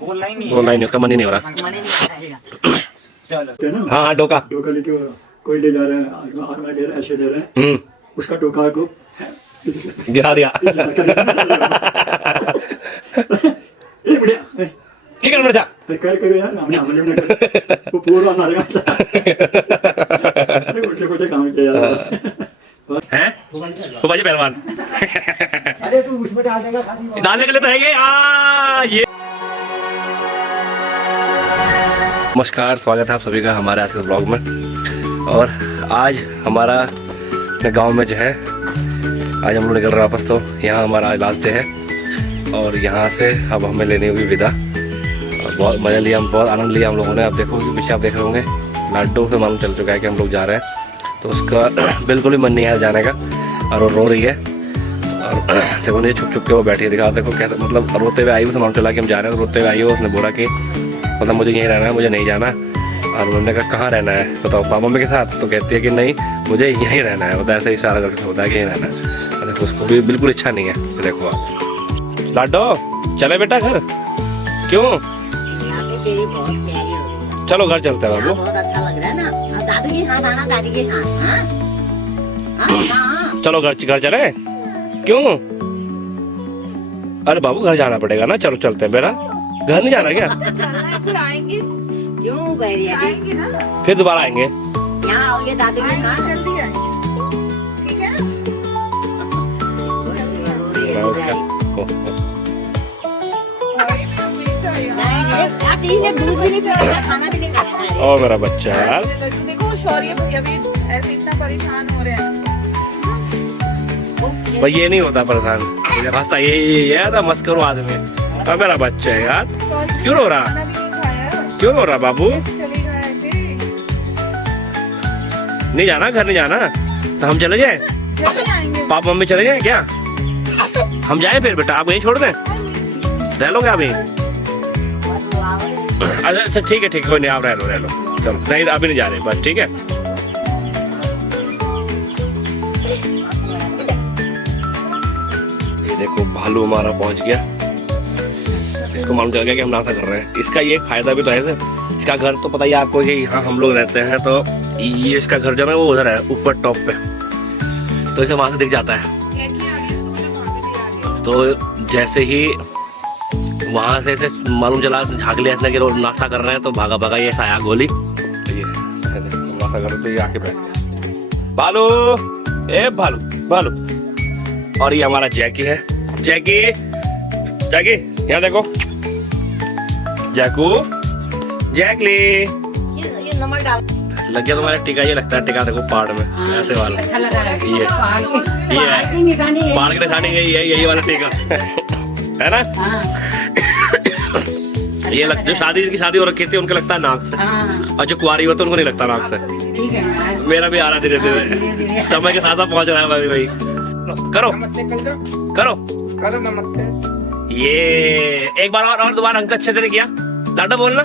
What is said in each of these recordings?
बोलना ही नहीं, उसका मन ही नहीं हो रहा। हाँ हाँ, डोका लेके कोई ले जा रहा है, आर्मा दे रहा है, ऐसे दे रहा है, उसका टोका को गिरा दिया। ठीक है मर्चा कर यार, हमने वो पूरा मारेगा। छोटे काम किया यार हैं तो बाजी पहलवान। अरे तू उसमें डाल देगा, डालने के लिए तो है ये। नमस्कार, स्वागत है आप सभी का हमारे आज के ब्लॉग में। और आज हमारा गांव में जो है, आज हम लोग निकल रहे हैं वापस। तो यहाँ हमारा आज लास्ट डे है और यहाँ से अब हमें लेनी होगी विदा। और बहुत मज़ा लिया, हम बहुत आनंद लिया हम लोगों ने। अब देखो पीछे आप देख रहे होंगे, लाडो से मालूम चल चुका है कि हम लोग जा रहे हैं। तो उसका बिल्कुल ही मन नहीं है जाने का और वो रो रही है। और देखो नहीं, छुप छुप के वो बैठी है, दिखा देखो कैसे, मतलब रोते हुए आई, उसे मालूम चला कि हम जा रहे हैं। तो रोते हुए आई हो, उसने बोला कि मतलब मुझे यहीं रहना है, मुझे नहीं जाना। और उन्होंने कहा कहाँ रहना है बताओ, पापा मम्मी के साथ? तो कहती है कि नहीं मुझे यहीं रहना है। मतलब ऐसे इशारा करके होता है कि यहीं रहना है। देखो उसको भी बिल्कुल इच्छा नहीं है। देखो आप लाडो चले बेटा घर, क्यों? चलो घर चलते हैं बाबू। बहुत अच्छा लग रहा है ना, दादी के साथ आना, दादी के साथ। चलो घर चले, क्यों? अरे बाबू घर जाना पड़ेगा ना, चलो चलते हैं। बेटा घर नहीं जाना क्या? फिर आएंगे, क्यों आएंगे ना, फिर दोबारा आएंगे। यहाँ आओगे दादी के साथ, जल्दी आएंगे, ठीक है? दूध भी नहीं पिलाया, खाना भी नहीं खाया। ओ मेरा बच्चा यार, देखो शौर्य भैया भी ऐसे इतना परेशान हो रहे हैं। भाई ये नहीं होता परेशान, मुझे हंसता ये था, मत करो आदमी। अब मेरा बच्चा है यार, क्यों रो रहा? क्यों रो रहा बाबू? नहीं जाना, घर नहीं जाना? तो हम चले जाए, पापा मम्मी चले जाए क्या? हम जाए फिर बेटा, आप यहीं छोड़ दें, रह लोगे अभी? अच्छा ठीक है कोई नहीं, आप रह लो चलो। नहीं अभी नहीं जा रहे बस, ठीक है। ये देखो भालू हमारा पहुंच गया। इसको मालूम चल गया कि हम नाश्ता कर रहे हैं। इसका ये एक फायदा भी तो है, इसका घर तो पता ही आपको कि यहाँ हम लोग रहते हैं। तो ये इसका घर जो है वो उधर है ऊपर टॉप पे, तो इसे वहां से दिख जाता है। तो जैसे ही वहां से ऐसे मालूम चला, झाग लिया इसने कि लोग नाश्ता कर रहे हैं, तो भागा ये आया गोली। तो ये नाश्ता कर रहे तो ये आके बैठ गया। भालू, ए भालू। और ये हमारा जैकी है। जैकी यहाँ देखो, जैकली ये नमक डाल लग गया तुम्हारा टीका। ये लगता है टीका, देखो पहाड़ में ऐसे वाला। अच्छा लगा रहा है। ये पहाड़ के निशानी यही वाला टीका है ना। ये जो शादी हो रखी थी उनके लगता है नाक से, और जो कुंवारी होती है उनको नहीं लगता नाक से। मेरा भी आ रहा धीरे धीरे, समय के साथ पहुंच रहा है भाई। करो नमस्ते। ये एक बार और दोबारा अंक अच्छे से किया। लाडो बोलना,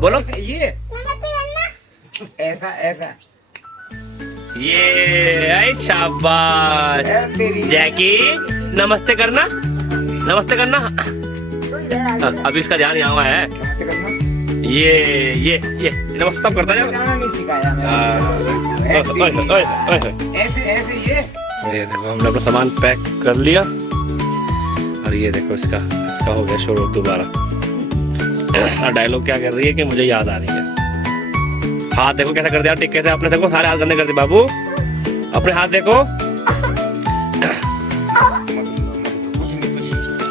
बोलो ये ऐसा ये शाबाश। जैकी नमस्ते करना। अभी इसका ध्यान यहाँ है। ये नमस्ते तब करता है। नहीं सिखाया ऐसे ये देखो हमने अपना सामान पैक कर लिया। और ये देखो इसका हो गया शुरू दोबारा। डायलॉग क्या कर रही है कि मुझे याद आ रही है। हाथ देखो कैसे कर दिया टिक्के से आपने, देखो सारे हाथ गंदे कर दिए बाबू, अपने हाथ देखो।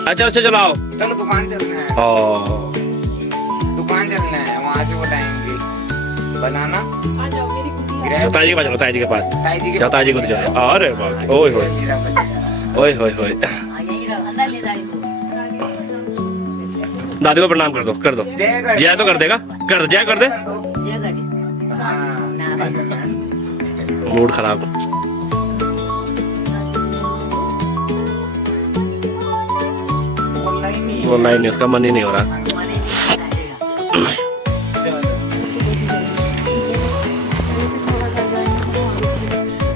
अच्छा चलो आओ, चलो दुकान चलना है। वहाँ से बताएंगे बनाना। ताजी के पास चलो, ताजी के पास जाओ, ताजी को चलो। अरे ओए होए दादी को प्रणाम कर दो। जय तो कर देगा, जय कर दे। मूड खराब। बोलना ही नहीं, उसका मन ही नहीं हो रहा।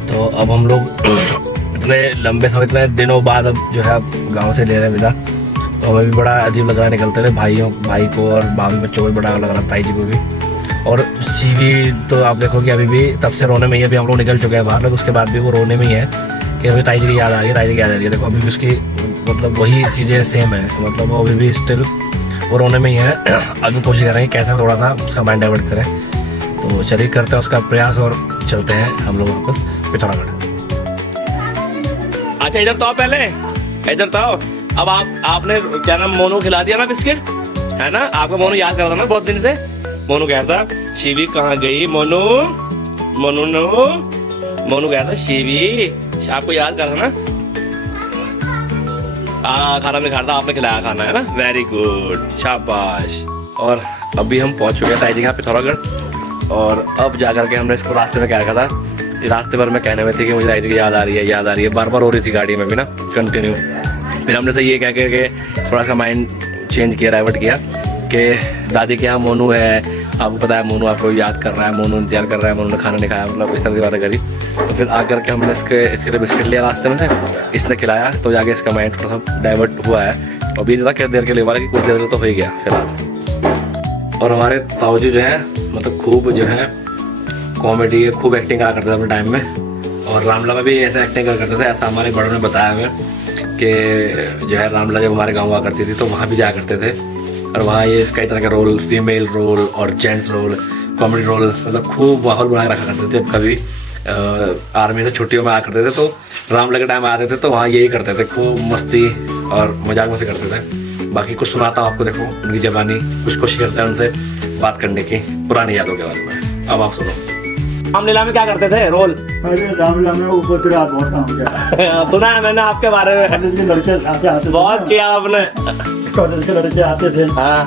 तो अब हम लोग इतने लंबे समय, इतने दिनों बाद अब जो है गांव से ले रहे हैं विदा। तो हमें भी बड़ा अजीब लग रहा है निकलते हुए, भाई को और बाकी बच्चों को भी बड़ा लग रहा था, ताई जी को भी। और शिवी तो आप देखो कि अभी भी तब से रोने में ही, अभी हम लोग निकल चुके हैं बाहर, लेकिन उसके बाद भी वो रोने में ही है कि अभी ताई जी की याद आ रही है, ताई जी की याद आ रही है। देखो अभी भी उसकी मतलब वही चीज़ें सेम है, मतलब वो अभी भी स्टिल वो रोने में ही है। अभी कोशिश कर रहे हैं कैसे थोड़ा सा उसका माइंड डाइवर्ट करें। तो चलिए करते हैं उसका प्रयास और चलते हैं हम लोग वापस पिथौरागढ़। अच्छा इधर तो आओ, पहले इधर तो आओ। अब आपने क्या नाम मोनू खिला दिया ना बिस्किट, है ना? आपका मोनू याद कर रहा था ना बहुत दिन से। मोनू कह था शिवी कहाँ गई, मोनू कह था शिवी, आपको याद कर रहा ना? खाना नहीं खाता, आपने खिलाया खाना, है ना? वेरी गुड, शाबाश। और अभी हम पहुंच चुके हैं ताई जी यहाँ पिथौरागढ़। और अब जा करके हमने इसको रास्ते में क्या रखा था, रास्ते भर में कहने में थी कि मुझे ताई जी की याद आ रही है, बार बार हो रही थी गाड़ी में भी ना कंटिन्यू। फिर हमने से ये कह के थोड़ा सा माइंड चेंज किया, डाइवर्ट किया कि दादी के यहाँ मोनू है, आपको पता है मोनू आपको याद कर रहा है, मोनू इंतजार कर रहा है, मोनू ने खाना नहीं खाया, मतलब इस तरह की बातें करी। तो फिर आकर के हमने इसके लिए बिस्किट लिया रास्ते में से, इसने खिलाया, तो जाके इसका माइंड थोड़ा सा डाइवर्ट हुआ है। अभी नहीं था कितनी देर के लिए, कि कुछ देर तो हो ही गया फिलहाल। और हमारे ताऊजी जो है मतलब खूब जो है कॉमेडी, खूब एक्टिंग करा करते थे अपने टाइम में। और रामला में भी ऐसे एक्टिंग करा करते थे, ऐसा हमारे बड़ों ने बताया हमें कि जो है रामला जब हमारे गाँव हुआ करती थी तो वहाँ भी जाया करते थे। और वहाँ ये कई तरह के रोल, फीमेल रोल और जेंट्स रोल, कॉमेडी रोल, मतलब खूब माहौल बना रखा करते थे। कभी आर्मी से छुट्टियों में आ करते थे तो रामला के टाइम आते थे तो वहाँ यही करते थे, खूब मस्ती और मजाक मस्ती करते थे। बाकी कुछ सुनाता हूँ आपको, देखो उनकी जबानी, कुछ कोशिश करते हैं उनसे बात करने की पुरानी यादों के बारे में। अब आप सुनो, रामलीला में क्या करते थे रोल? अरे रामलीला में उपद्रव बहुत काम किया। सुना है मैंने आपके बारे में, कॉलेज के लड़के साथ आते थे, बहुत किया आपने। कॉलेज के लड़के आते थे। हाँ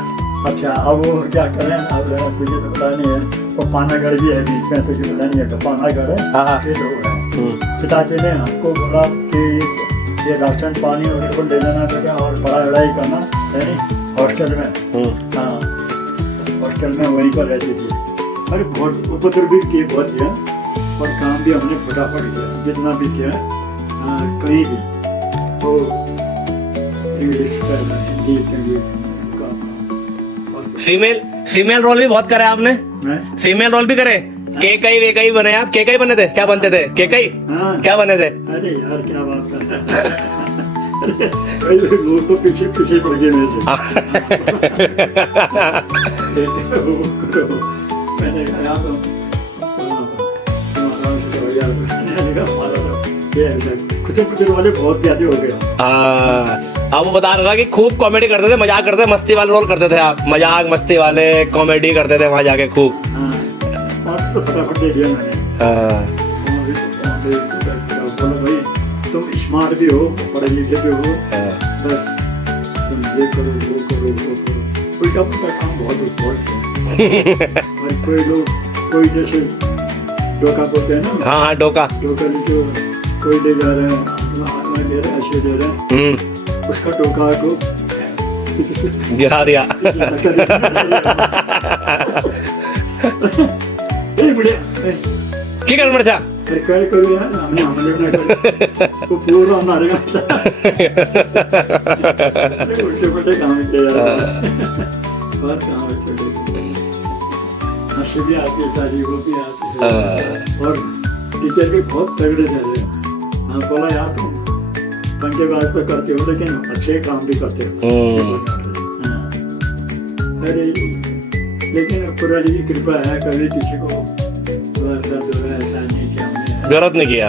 अच्छा, अब वो क्या करें, अब तुझे तो पता नहीं है, वो पानागढ़ भी है बीच में, तुझे पता नहीं है कि पानागढ़ है। हाँ। ये लोग हैं, पिताजी ने हमको बोला कि ये राशन पानी और को ले लेना बेटा और पढ़ाई करना है नहीं हॉस्टल में। हाँ, हॉस्टल में वहीं पर रहती थी। अरे बहुत उपद्रव भी किए, बहुत किया, और काम भी हमने फटाफट किया, जितना भी किया कहीं भी। तो इंग्लिश करना, हिंदी का फीमेल रोल भी बहुत करे आपने। फीमेल रोल भी करे, केकई वेकई बने आप? केकई बने थे, क्या बनते थे? केकई क्या बने थे? अरे यार क्या बात है, लोग तो पीछे पीछे पड़ गए मेरे से। मैंने कहा कुछ वाले बहुत ज्यादा हो गए। अब वो बता रहा था कि खूब कॉमेडी करते थे, मजाक करते थे, मस्ती वाले रोल करते थे आप, मजाक मस्ती वाले कॉमेडी करते थे वहाँ जाके खूब। तो फटाफट दे दिया मैंने। बोलो भाई तुम स्मार्ट भी हो, पढ़े लिखे भी हो, बस तुम ये करो वो करो वो करो, उल्टा पुल्टा काम बहुत कोई लोग, कोई जैसे डोका बोलते हैं ना। हाँ डोका जो कोई ले जा रहे हैं, ऐसे दे रहे हैं, उसका टोका को गिरा दिया। की कर मरचा कल करो यार, हमने हमले ना वो पूरा हमारे उल्टे पुल्टे काम किया और काम छोटे हंसी भी आती है, सारी वो भी आती है। और टीचर भी बहुत तगड़े थे। हाँ बोला यार तुम पंखे बात तो करते हो लेकिन अच्छे काम भी करते हो। अरे लेकिन पूरा जी की कृपा है, कभी किसी को ऐसा नहीं किया, जरूरत नहीं किया।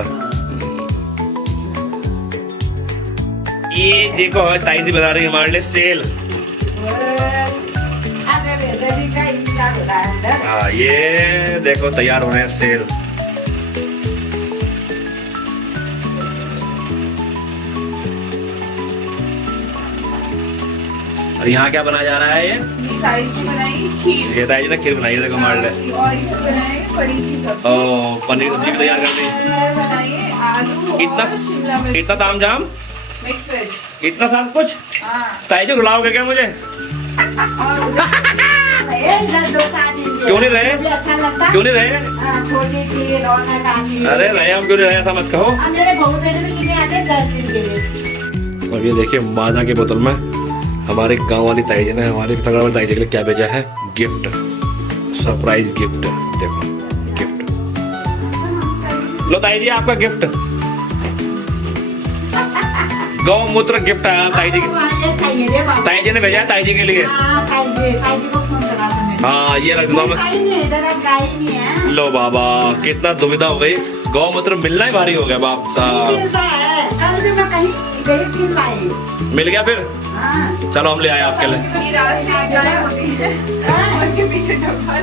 ये देखो ताई जी बना रही है हमारे लिए सेल। हाँ ये देखो तैयार हो रहे हैं सेल। और यहाँ क्या बनाया जा रहा है? ये ताई जी ने खीर बनाई है, देखो हमारे लिए। पनीर सब्जी भी तैयार कर दी। इतना ताम झाम, इतना सब कुछ ताई जी रुलाओगे क्या मुझे? क्यों नहीं रहे? क्यों नहीं रहे? अरे रहे हम क्यों नहीं रहे, ऐसा मत कहो। अब ये देखिए माजा की बोतल में हमारे गांव वाली ताई जी ने हमारे पिथौरागढ़ वाली ताई जी के लिए क्या भेजा है, गिफ्ट, सरप्राइज गिफ्ट। देखो गिफ्ट, लो ताई जी आपका गिफ्ट, गौमूत्र गिफ्ट है ताई जी, ताई जी ने भेजा है ताई जी के लिए। हाँ ये रख दो मैं, लो बाबा कितना दुविधा हो गई, गौमूत्र मिलना ही भारी हो गया बाप साहब। मिल गया फिर, चलो हम ले आए आपके लिए। ये रास्ते गायब होती है, उनके पीछे डब्बा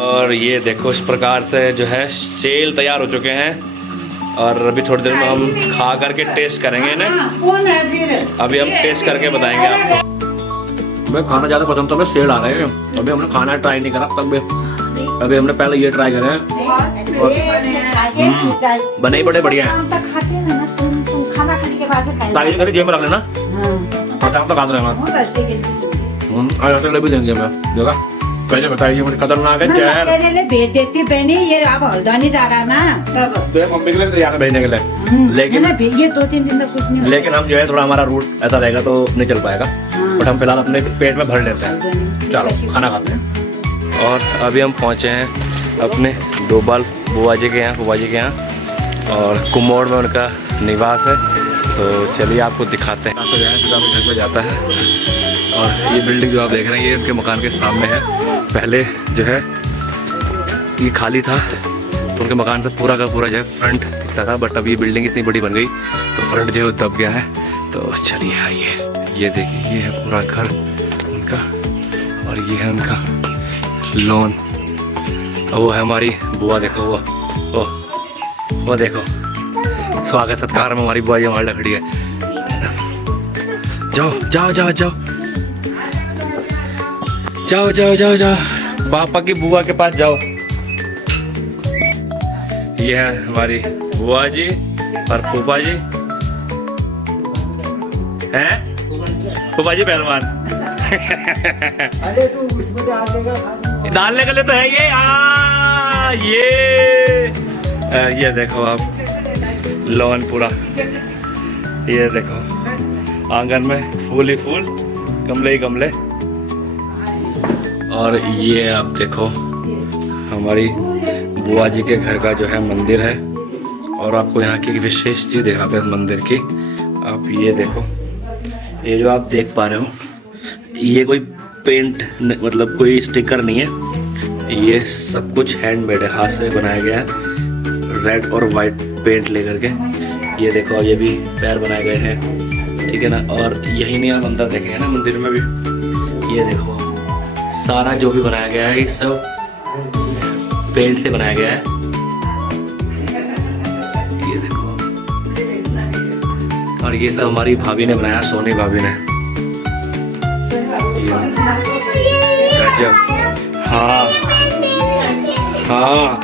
और ये देखो इस प्रकार से जो है सेल तैयार हो चुके हैं और अभी थोड़ी देर में हम खा करके टेस्ट करेंगे इन्हें। अभी हम टेस्ट करके बताएंगे आपको। मैं खाना ज़्यादा पसंद तो हमें सेल आ रहे हैं, अभी हमने खाना ट्राई नहीं करा तब अभी हमने पहले ये ट्राई करे हैं। बने ही बड़े बढ़िया हैं। ताई जी जेब में रख लेना, शाम तक खाते रहना। भी देंगे मैं, देखा पहले बताइए मुझे खतरनाक है जहर। भेज देती बहनी, ये अब हल्द्वानी जा रहा है ना तब तो मम्मी के लिए तैयार है भेजने के लिए, लेकिन ये 2-3 दिन तक कुछ नहीं। लेकिन हम जो है थोड़ा हमारा रूट ऐसा रहेगा तो नहीं चल पाएगा, बट हम फिलहाल अपने पेट में भर लेते हैं। चलो खाना खाते हैं। और अभी हम पहुँचे हैं अपने डोभाल बुआ जी के यहाँ, बुआ जी के यहाँ, और कुमोड़ में उनका निवास है। तो चलिए आपको दिखाते हैं। तो यहाँ सीधा घर में जाता है और ये बिल्डिंग जो आप देख रहे हैं ये उनके मकान के सामने है। पहले जो है ये खाली था तो उनके मकान से पूरा का पूरा जो है फ्रंट दिखता था, बट अब ये बिल्डिंग इतनी बड़ी बन गई तो फ्रंट जो है दब गया है। तो चलिए आइए, ये देखिए ये है पूरा घर उनका और ये है उनका लॉन। वो है हमारी बुआ, देखो वो देखो स्वागत सत्कार में हमारी बुआ जी हमारी खड़ी है। जाओ जाओ जाओ जाओ जाओ जाओ जाओ जाओ पापा की बुआ के पास जाओ। ये है हमारी बुआ जी और फूफा जी हैं, फूफा जी पहलवान। अरे तू उसमें डालने के लिए तो है ये देखो आप लॉन पूरा, ये देखो आंगन में फूल ही फूल, गमले ही गमले। और ये आप देखो हमारी बुआ जी के घर का जो है मंदिर है। और आपको यहाँ की विशेष चीज़ दिखाते हैं इस मंदिर की। आप ये देखो, ये जो आप देख पा रहे हो ये कोई पेंट मतलब कोई स्टिकर नहीं है, ये सब कुछ हैंडमेड है, हाथ से बनाया गया है, रेड और वाइट पेंट लेकर के। ये देखो ये भी पैर बनाए गए हैं, ठीक है ना। और यही नहीं आप अंदर देखेंगे ना मंदिर में भी, ये देखो सारा जो भी बनाया गया है ये सब पेंट से बनाया गया है। ये देखो, और ये सब हमारी भाभी ने बनाया, सोनी भाभी ने। गजब, हाँ हाँ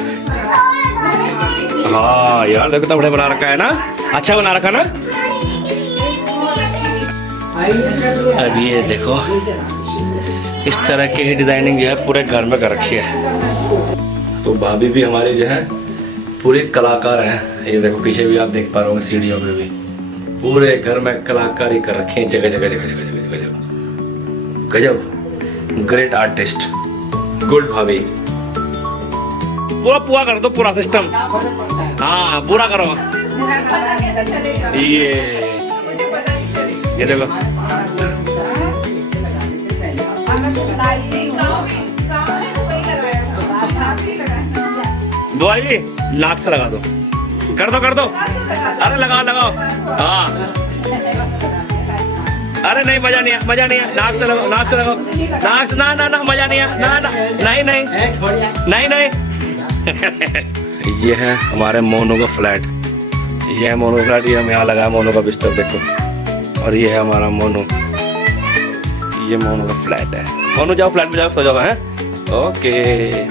हाँ यार देखो, तो बढ़िया बना रखा है ना, अच्छा बना रखा ना। अब ये देखो इस तरह की ही डिजाइनिंग जो है पूरे घर में कर रखी है। तो भाभी भी हमारी जो है पूरे कलाकार हैं। ये देखो पीछे भी आप देख पा रहे होंगे सीढ़ियों पे भी पूरे घर में कलाकारी कर रखी है, जगह जगह जगह जगह जगह गजब गजब, ग्रेट आर्टिस्ट, गुड भाभी। पूरा कर दो पूरा सिस्टम, हाँ पूरा करो। ये देखो बुआ जी नाक से लगा दो, कर दो। अरे लगाओ हाँ। अरे नहीं मजा नहीं है, नाक से लगाओ, नाक से ना मजा नहीं है, नहीं। ये है हमारे मोनू का फ्लैट, ये है मोनू फ्लैट, ये हम यहाँ लगाया मोनू का बिस्तर देखो। और ये है हमारा मोनू, ये मोनू का फ्लैट है। मोनू जाओ फ्लैट में जाओ, सो जाओ। है ओके,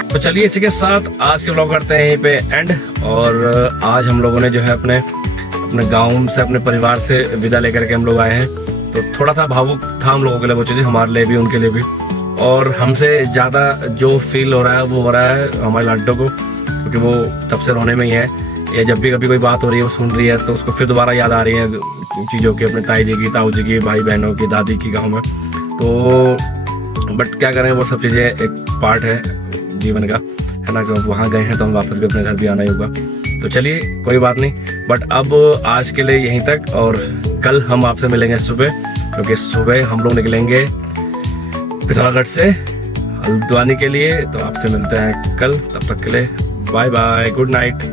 तो चलिए इसी के साथ आज के व्लॉग करते हैं यहीं पे एंड। और आज हम लोगों ने जो है अपने गांव से, अपने परिवार से विदा लेकर के हम लोग आए हैं। तो थोड़ा सा भावुक था हम लोगों के लिए वो चीज़ें, हमारे लिए भी उनके लिए भी। और हमसे ज़्यादा जो फील हो रहा है वो हो रहा है हमारे लाड्डो को, क्योंकि वो तब से रोने में ही है। या जब भी कभी कोई बात हो रही है वो सुन रही है तो उसको फिर दोबारा याद आ रही है चीज़ों की, अपने ताई जी की, ताऊ जी की, भाई बहनों की, दादी की गाँव में। तो बट क्या करें, वो सब चीज़ें एक पार्ट है जीवन का, है ना। क्योंकि वहाँ गए हैं तो हम वापस भी अपने घर भी आना ही होगा। तो चलिए कोई बात नहीं, बट अब आज के लिए यहीं तक, और कल हम आपसे मिलेंगे सुबह, क्योंकि सुबह हम लोग निकलेंगे पिथौरागढ़ से हल्द्वानी के लिए। तो आपसे मिलते हैं कल, तब तक के लिए बाय बाय, गुड नाइट।